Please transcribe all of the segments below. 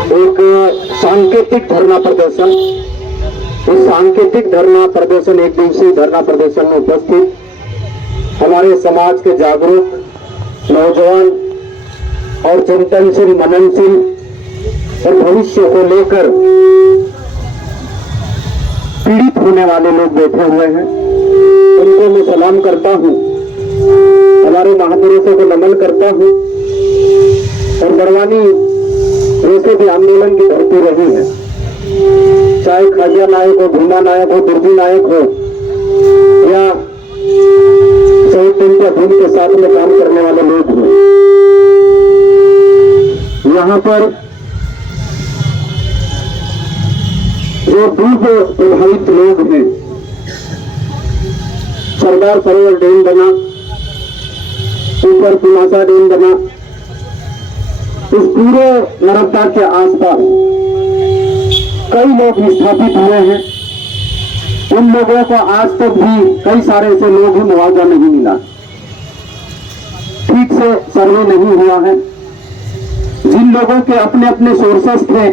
एक सांकेतिक धरना प्रदर्शन, इस सांकेतिक धरना प्रदर्शन, एक दिवसीय धरना प्रदर्शन में उपस्थित हमारे समाज के जागरूक नौजवान और चिंतनशील, मननशील और भविष्य को लेकर पीड़ित होने वाले लोग बैठे हुए हैं। उनको मैं सलाम करता हूँ, हमारे महापुरुषों को नमन करता हूँ। और बड़वानी वैसे भी आंदोलन की धरती रही है, चाहे खाजा नायक हो, भीमा नायक हो, दुर्गी नायक हो या शहीद भीम के साथ में काम करने वाले लोग हैं। यहाँ पर जो डूब प्रभावित लोग हैं, सरदार सरोवर डैम बना, ऊपर पिनासा डैम बना, इस पूरे नर्मदा के आसपास कई लोग विस्थापित हुए हैं। उन लोगों को आज तक भी कई सारे ऐसे लोग हैं मुआवजा नहीं मिला, ठीक से सर्वे नहीं हुआ है। जिन लोगों के अपने अपने सोर्सेस थे,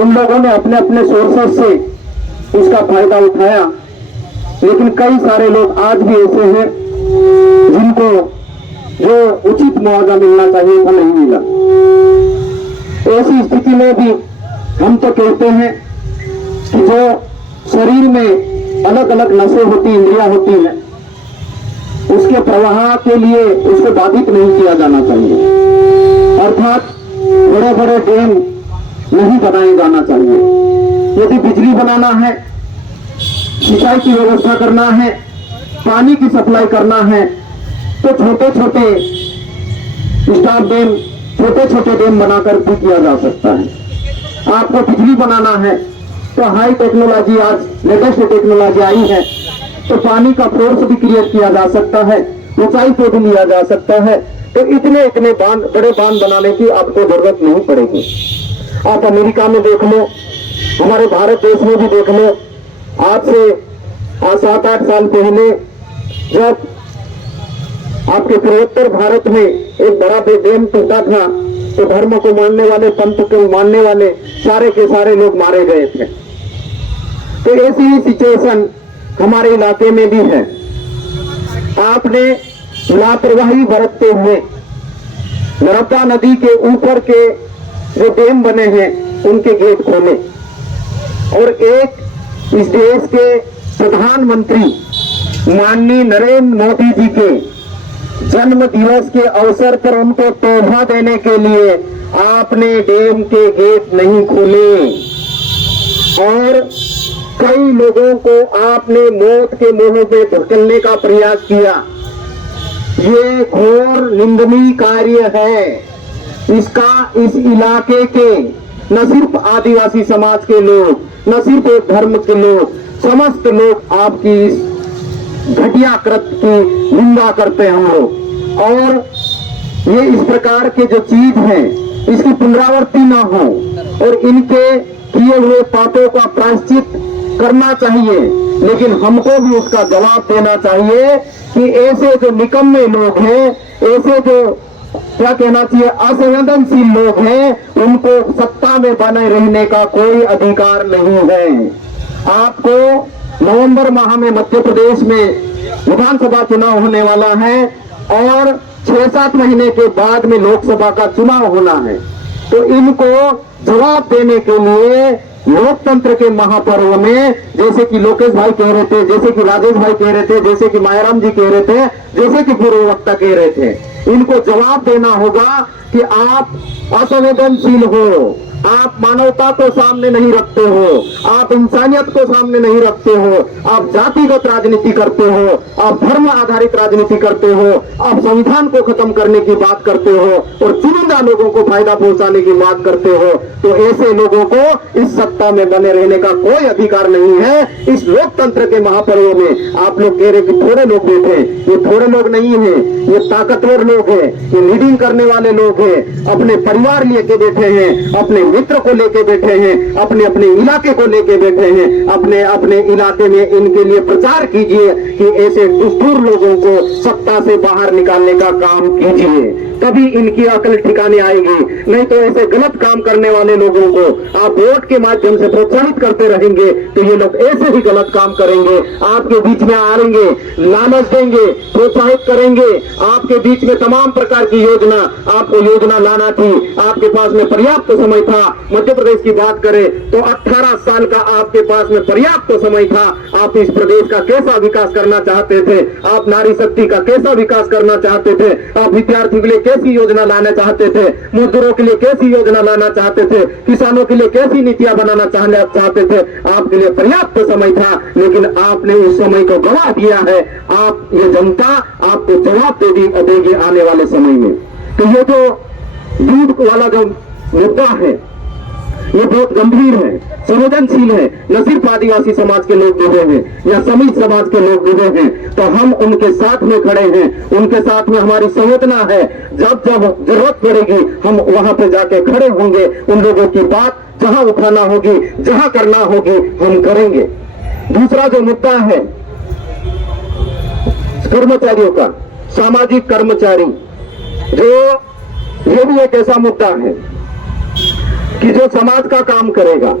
उन लोगों ने अपने अपने सोर्सेस से उसका फायदा उठाया, लेकिन कई सारे लोग आज भी ऐसे हैं जिनको जो उचित मुआवजा मिलना चाहिए था नहीं मिला। ऐसी स्थिति में भी हम तो कहते हैं कि जो शरीर में अलग अलग नसें होती, इंद्रियां होती हैं, उसके प्रवाह के लिए उसको बाधित नहीं किया जाना चाहिए। अर्थात बड़े बड़े डैम नहीं बनाए जाना चाहिए। यदि बिजली बनाना है, सिंचाई की व्यवस्था करना है, पानी की सप्लाई करना है, तो छोटे छोटे स्टॉप डैम, छोटे छोटे डैम बनाकर भी किया जा सकता है। आपको बिजली बनाना है तो हाई टेक्नोलॉजी, आज लेटेस्ट टेक्नोलॉजी आई है, तो पानी का फोर्स भी क्रिएट किया जा सकता है, ऊंचाई पे भी लिया जा सकता है। तो इतने इतने बांध, बड़े बांध बनाने की आपको जरूरत नहीं पड़ेगी। आप अमेरिका में देख लो, हमारे भारत देश में भी देख लो। आज से 7-8 साल पहले जब आपके पूर्वोत्तर भारत में एक बड़ा डैम टूटा था, तो धर्म को मानने वाले, पंथ को मानने वाले सारे के सारे लोग मारे गए थे। तो ऐसी ही सिचुएशन हमारे इलाके में भी है। आपने लापरवाही बरतते हुए नर्मदा नदी के ऊपर के जो डैम बने हैं उनके गेट खोले, और एक इस देश के प्रधानमंत्री माननीय नरेंद्र मोदी जी के जन्म दिवस के अवसर पर उनको तोहफा देने के लिए आपने डैम के गेट नहीं खोले, और कई लोगों को आपने मौत के मुंह में धकेलने का प्रयास किया। ये घोर निंदनीय कार्य है। इसका इस इलाके के न सिर्फ आदिवासी समाज के लोग, न सिर्फ एक धर्म के लोग, समस्त लोग आपकी इस घटिया कृत्य की निंदा करते हैं हम लोग। और ये इस प्रकार के जो चीज है इसकी पुनरावृत्ति ना हो, और इनके किए हुए पापों का प्रायश्चित करना चाहिए, लेकिन हमको भी उसका जवाब देना चाहिए कि ऐसे जो निकम्मे लोग हैं, ऐसे जो क्या कहना चाहिए असंवेदनशील लोग हैं, उनको सत्ता में बने रहने का कोई अधिकार नहीं है। आपको नवंबर माह में मध्य प्रदेश में विधानसभा चुनाव होने वाला है, और 6-7 महीने के बाद में लोकसभा का चुनाव होना है। तो इनको जवाब देने के लिए लोकतंत्र के महापर्व में, जैसे कि लोकेश भाई कह रहे थे, जैसे कि राजेश भाई कह रहे थे, जैसे कि मायाराम जी कह रहे थे, जैसे कि पूर्व वक्ता कह रहे थे, इनको जवाब देना होगा कि आप असंवेदनशील हो, आप मानवता को सामने नहीं रखते हो, आप इंसानियत को सामने नहीं रखते हो, आप जातिगत राजनीति करते हो, आप धर्म आधारित राजनीति करते हो, आप संविधान को खत्म करने की बात करते हो और चुनिंदा लोगों को फायदा पहुंचाने की बात करते हो। तो ऐसे लोगों को इस सत्ता में बने रहने का कोई अधिकार नहीं है। इस लोकतंत्र के महापर्व में आप लोग कह रहे कि थोड़े लोग बैठे, ये थोड़े लोग नहीं है, ये ताकतवर लोग हैं, ये लीडिंग करने वाले लोग हैं, अपने परिवार लेके बैठे हैं, अपने मित्र को लेके बैठे हैं, अपने अपने इलाके को लेके बैठे हैं। अपने अपने इलाके में इनके लिए प्रचार कीजिए कि ऐसे दुष्टूर लोगों को सत्ता से बाहर निकालने का काम कीजिए। तभी इनकी अकल ठिकाने आएगी। नहीं तो ऐसे गलत काम करने वाले लोगों को आप वोट के माध्यम से प्रोत्साहित करते रहेंगे तो ये लोग ऐसे ही गलत काम करेंगे, आपके बीच में आएंगे, लालच देंगे, प्रोत्साहित करेंगे, आपके बीच में तमाम प्रकार की योजना, आपको योजना लाना थी, आपके पास में पर्याप्त समय था। मध्य प्रदेश की बात करें तो 18 साल का आपके पास में पर्याप्त समय था। आप इस प्रदेश का कैसा विकास करना चाहते थे, आप नारी शक्ति का कैसा विकास करना चाहते थे, आप विद्यार्थियों के लिए कैसी योजना लाना चाहते थे, मजदूरों के लिए कैसी योजना लाना चाहते थे, किसानों के लिए कैसी नीतियां बनाना चाहते थे। आपके लिए पर्याप्त समय था, लेकिन आपने उस समय को गवा दिया है। आप, ये जनता आपको जवाब देगी आने वाले समय में। तो ये जो दूध वाला जो मुद्दा है ये बहुत गंभीर है, संवेदनशील है। न सिर्फ आदिवासी समाज के लोग डूबे हैं या समित समाज के लोग डूबे हैं, तो हम उनके साथ में खड़े हैं, उनके साथ में हमारी संवेदना है। जब जब जरूरत पड़ेगी हम वहां पे जाके खड़े होंगे, उन लोगों की बात जहां उठाना होगी, जहां करना होगी हम करेंगे। दूसरा जो मुद्दा है कर्मचारियों का, सामाजिक कर्मचारी, जो ये भी एक ऐसा मुद्दा है कि जो समाज का काम करेगा,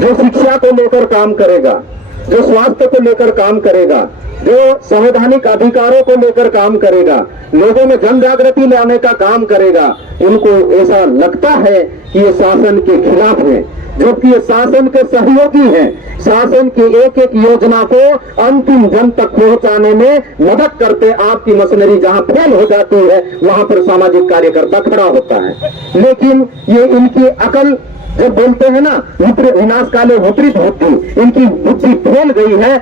जो शिक्षा को लेकर काम करेगा, जो स्वास्थ्य को लेकर काम करेगा, जो संवैधानिक अधिकारों को लेकर काम करेगा, लोगों में जन जागृति लाने का काम करेगा, उनको ऐसा लगता है कि ये शासन के खिलाफ है, जबकि ये शासन के सहयोगी हैं। शासन की एक एक योजना को अंतिम जन तक पहुंचाने में मदद करते। आपकी मशीनरी जहां फेल हो जाती है वहां पर सामाजिक कार्यकर्ता खड़ा होता है। लेकिन ये इनकी अकल, जब बोलते हैं ना विनाश काले विपरीत बुद्धि, इनकी बुद्धि फैल गई है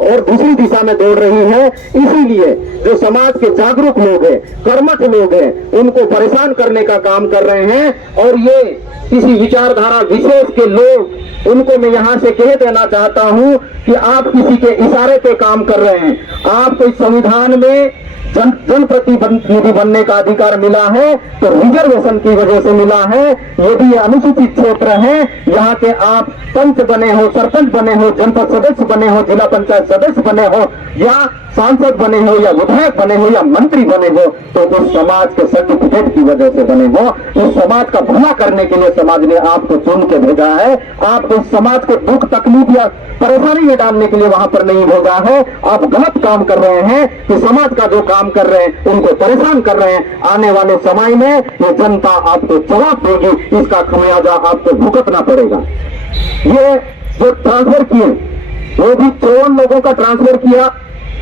और दूसरी दिशा में दौड़ रही है। इसीलिए जो समाज के जागरूक लोग हैं, कर्मठ लोग हैं, उनको परेशान करने का काम कर रहे हैं। और ये किसी विचारधारा विशेष के लोग, उनको मैं यहां से कह देना चाहता हूं कि आप किसी के इशारे पे काम कर रहे हैं। आपको इस संविधान में जनप्रतिनिधि बनने का अधिकार मिला है तो रिजर्वेशन की वजह से मिला है। यदि ये अनुसूचित क्षेत्र है, यहाँ के आप पंच बने हो, सरपंच बने हो, जनपद सदस्य बने हो, जिला पंचायत सदस्य बने हो, या सांसद बने हो, या विधायक बने हो, या मंत्री बने हो, तो उस समाज के सर्टिफिकेट की वजह से बने हो। उस समाज का भला करने के लिए समाज ने आपको चुन के भेजा है। आपको इस समाज को दुख तकलीफ या परेशानी में डालने के लिए वहां पर नहीं भेजा है। आप गलत काम कर रहे हैं कि समाज का जो काम कर रहे हैं उनको परेशान कर रहे हैं। आने वाले समय में ये जनता आपको जवाब देगी, इसका खमियाजा आपको भुगतना पड़ेगा। ये जो ट्रांसफर किए, वो भी 54 लोगों का ट्रांसफर किया,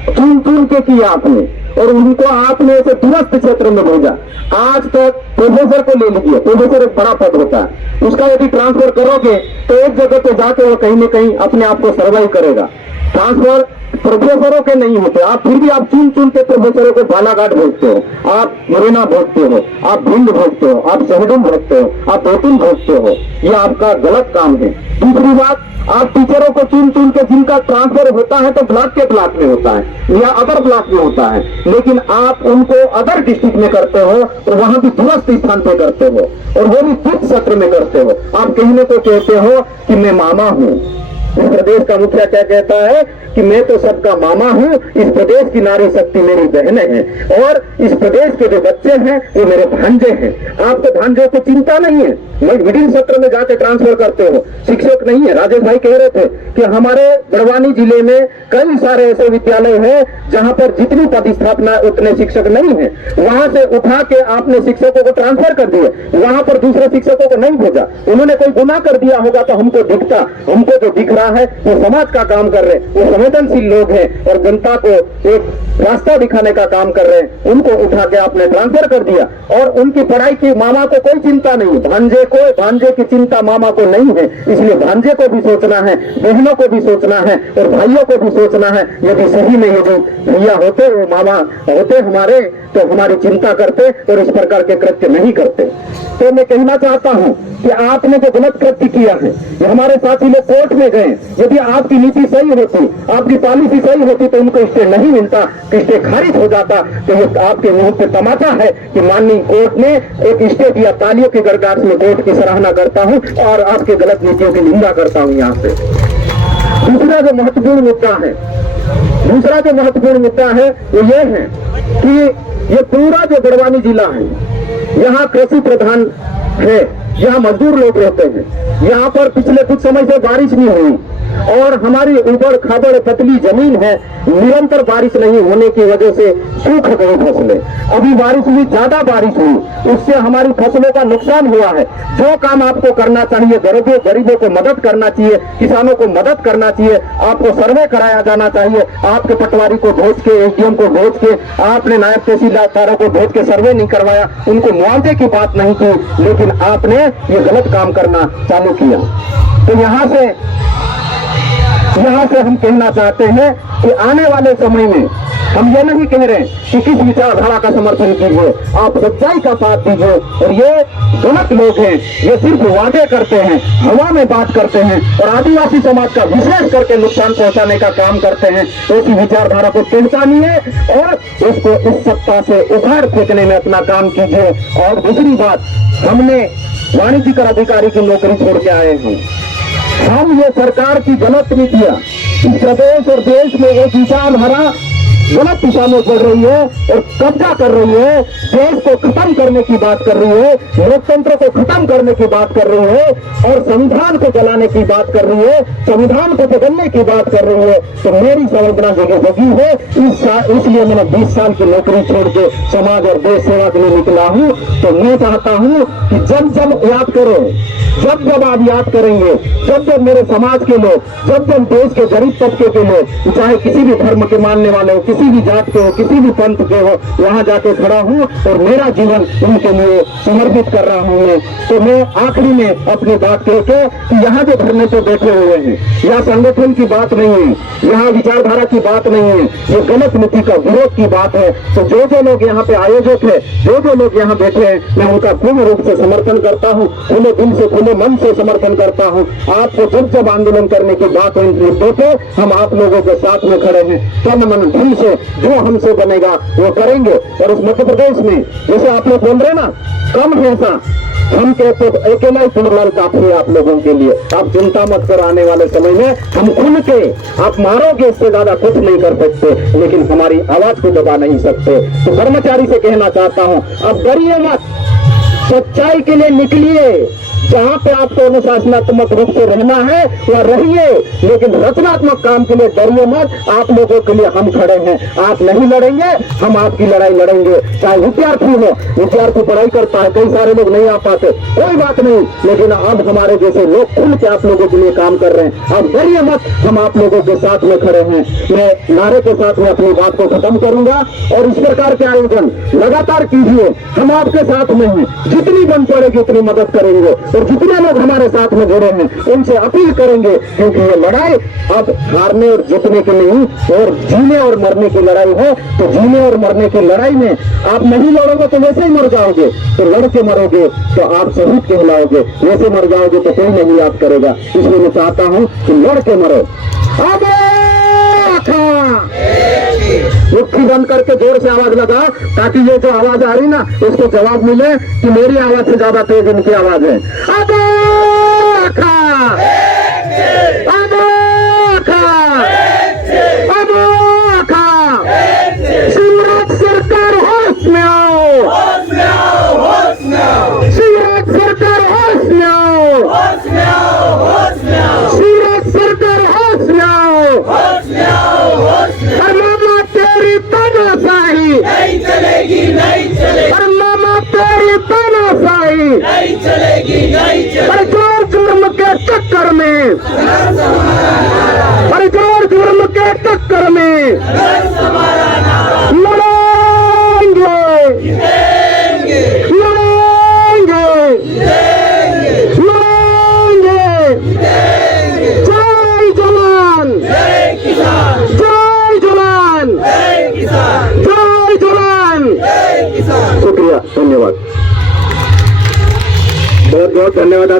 चुन के किया आपने, और उनको आपने ऐसे दूरस्थ क्षेत्र में भेजा। आज तक प्रोफेसर को ले लीजिए, प्रोफेसर एक बड़ा पद होता है, उसका यदि ट्रांसफर करोगे तो एक जगह पे जाके वो कहीं न कहीं अपने आप को सर्वाइव करेगा। ट्रांसफर प्रोफेसरों के नहीं होते, आप फिर भी आप चुन के प्रोफेसरों को बालाघाट भेजते हो, आप मुरैना भेजते हो, आप भिंड भेजते हो, आप सहडुम भेजते हो, आप बैतूल भेजते हो। ये आपका गलत काम है। दूसरी बात, आप टीचरों को चुन के जिनका ट्रांसफर होता है तो ब्लॉक के ब्लॉक में होता है या अदर ब्लॉक में होता है, लेकिन आप उनको अदर डिस्ट्रिक्ट में करते हो और वहां भी दूरस्थ स्थान पे करते हो, और वो भी तीर्थ सत्र में करते हो। आप कहने को कहते हो कि मैं मामा हूं। इस प्रदेश का मुखिया क्या कहता है कि मैं तो सबका मामा हूं, इस प्रदेश की नारी शक्ति मेरी बहनें हैं, और इस प्रदेश के जो बच्चे हैं वो मेरे भांजे हैं। आपको भांजों को चिंता नहीं है, मैं मिडिल सत्र में जाके ट्रांसफर करते हो, शिक्षक नहीं है। राजेश भाई कह रहे थे कि हमारे बड़वानी जिले में कई सारे ऐसे विद्यालय हैं जहां पर जितनी पदस्थापना उतने शिक्षक नहीं है। वहां से उठा के आपने शिक्षकों को ट्रांसफर कर दिए, वहां पर दूसरे शिक्षकों को नहीं भेजा। उन्होंने कोई गुनाह कर दिया होगा तो हमको दिखता, हमको जो दिख रहा है वो समाज का काम कर रहे हैं, वो संवेदनशील लोग हैं और जनता को एक रास्ता दिखाने का काम कर रहे हैं। उनको उठा के आपने ट्रांसफर कर दिया, और उनकी पढ़ाई की मामा को कोई चिंता नहीं है, भांजे की चिंता मामा को नहीं है। इसलिए भांजे को भी सोचना है, बहनों को भी सोचना है, और भाइयों को भी सोचना है। यदि सही में यदि भैया होते, वो मामा होते हमारे, तो हमारी चिंता करते और इस प्रकार के कृत्य नहीं करते। तो मैं कहना चाहता हूं कि आपने जो गलत कृत्य किया है, हमारे साथी लोग कोर्ट में गए, यदि आपकी नीति सही होती, आपकी पॉलिसी सही होती तो उनको स्टे नहीं मिलता, स्टे खारिज हो जाता। तो ये आपके मुंह पे तमाचा है कि माननीय कोर्ट ने एक स्टे दिया। तालियों की गड़गड़ाहट में कोर्ट की सराहना करता हूं और आपके गलत नीतियों की निंदा करता हूं। यहाँ से दूसरा जो महत्वपूर्ण मुद्दा है दूसरा जो महत्वपूर्ण मुद्दा है वो ये है कि ये पूरा जो बड़वानी जिला है यहाँ कृषि प्रधान है, यहाँ मजदूर लोग रहते हैं। यहाँ पर पिछले कुछ समय से बारिश नहीं हुई और हमारी ऊबड़ खाबड़ पतली जमीन है, निरंतर बारिश नहीं होने की वजह से सूख गई फसलें। अभी बारिश हुई, ज्यादा बारिश हुई, उससे हमारी फसलों का नुकसान हुआ है। जो काम आपको करना चाहिए, गरीबों को मदद करना चाहिए, किसानों को मदद करना चाहिए, आपको सर्वे कराया जाना चाहिए। आपके पटवारी को भेज के, एसडीएम को भेज के, आपने नायब तहसीलदारों को भेज के सर्वे नहीं करवाया, उनको मुआवजे की बात नहीं की, लेकिन आपने ये गलत काम करना चालू किया। तो यहाँ से हम कहना चाहते हैं कि आने वाले समय में हम ये नहीं कह रहे कि किस विचारधारा का समर्थन कीजिए, आप सच्चाई का साथ दीजिए। और ये गलत लोग हैं, ये सिर्फ वादे करते हैं, हवा में बात करते हैं और आदिवासी समाज का विशेष करके नुकसान पहुंचाने का काम करते हैं। तो इसी विचारधारा को पहचानिए और उसको इस सत्ता से उखाड़ फेंकने में अपना काम कीजिए। और दूसरी बात, हमने वाणिज्यिक अधिकारी की नौकरी छोड़ के आए हैं। हम ये सरकार की गलत नीतियां, इस प्रदेश और देश में एक विचारधारा गलत दिशा में बढ़ रही है और कब्जा कर रही है, देश को खत्म करने की बात कर रही है, लोकतंत्र को खत्म करने की बात कर रही है और संविधान को जलाने की बात कर रही है, संविधान को बदलने की बात कर रही है। तो मेरी संवेदना जगी है, इसलिए मैंने 20 साल की नौकरी छोड़ के समाज और देश सेवा के लिए निकला हूँ। तो मैं चाहता हूँ कि जब याद करें, जब आप याद करेंगे, जब मेरे समाज के लोग, जब देश के गरीब तबके के लोग, चाहे किसी भी धर्म के मानने वाले हो, किसी भी जात के हो, किसी भी पंथ के हो, वहां जाके खड़ा हूं और मेरा जीवन उनके लिए समर्पित कर रहा हूं मैं। तो मैं आखिरी में अपनी बात कहके कि यहाँ जो धरने पे बैठे हुए हैं, यहाँ संगठन की बात नहीं है, यहाँ विचारधारा की बात नहीं है, ये गलत नीति का विरोध की बात है। तो जो लोग यहाँ पे आयोजक है, जो लोग यहाँ बैठे हैं, मैं उनका पूर्ण रूप से समर्थन करता हूँ, खुले दिल से, खुले मन से समर्थन करता हूँ। आपको जब आंदोलन करने की बात हो इन मुद्दों पे, हम आप लोगों के साथ में खड़े हैं। तन मन धन से जो हमसे बनेगा वो करेंगे। और इस मध्य प्रदेश में जैसे आप लोग बोल रहे ना, कम है ऐसा, हम कहते अकेला ही पुनर्लाल काफी है आप लोगों के लिए। आप चिंता मत कर, आने वाले समय में हम खुल के, आप मारोगे इससे ज्यादा कुछ नहीं कर सकते, लेकिन हमारी आवाज को दबा नहीं सकते। तो कर्मचारी से कहना चाहता हूँ, अब डरिए मत, सच्चाई के लिए निकलिए। जहाँ पे आपको अनुशासनात्मक रूप से रहना है वह रहिए, लेकिन रचनात्मक काम के लिए डरिए मत। आप लोगों के लिए हम खड़े हैं, आप नहीं लड़ेंगे, हम आपकी लड़ाई लड़ेंगे। चाहे विद्यार्थी हो, विद्यार्थी पढ़ाई करता है, कई सारे लोग नहीं आ पाते, कोई बात नहीं, लेकिन अब हमारे जैसे लोग खुल के आप लोगों के लिए काम कर रहे हैं। अब डरिए मत, हम आप लोगों के साथ में खड़े हैं। मैं नारे के साथ में अपनी बात को खत्म करूंगा और इस प्रकार के आयोजन लगातार कीजिए, हम आपके साथ में हैं, जितनी बन पड़ेगी उतनी मदद करेंगे। और जितने लोग हमारे साथ में जुड़े हैं उनसे अपील करेंगे, क्योंकि ये लड़ाई अब हारने और जीतने की नहीं और जीने और मरने की लड़ाई है। तो जीने और मरने की लड़ाई में आप नहीं लड़ोगे तो वैसे ही मर जाओगे, तो लड़ के मरोगे तो आप शहीद कहलाओगे, वैसे मर जाओगे तो कोई नहीं याद करेगा। इसलिए मैं चाहता हूँ कि लड़ के मरो। मुट्ठी बंद करके जोर से आवाज लगा, ताकि ये जो आवाज आ रही ना उसको जवाब मिले कि मेरी आवाज से ज्यादा तेज इनकी आवाज है। शिवराज सरकार होश में आओ, शिवराज सरकार होश में आओ, शिवराज सरकार होश में आओ। मामा तेरी तानाशाही नहीं चलेगी, नहीं चलेगी। अरे मामा तेरी तानाशाही नहीं चलेगी, नहीं चलेगी। अरे जोर जुर्म के चक्कर में, अरे जोर जुर्म के चक्कर में लड़ेंगे, लड़ेंगे, लड़ेंगे। जय जवान, जय किसान, जय जवान, जय किसान, जय जवान, जय किसान। शुक्रिया, धन्यवाद, बहुत बहुत धन्यवाद।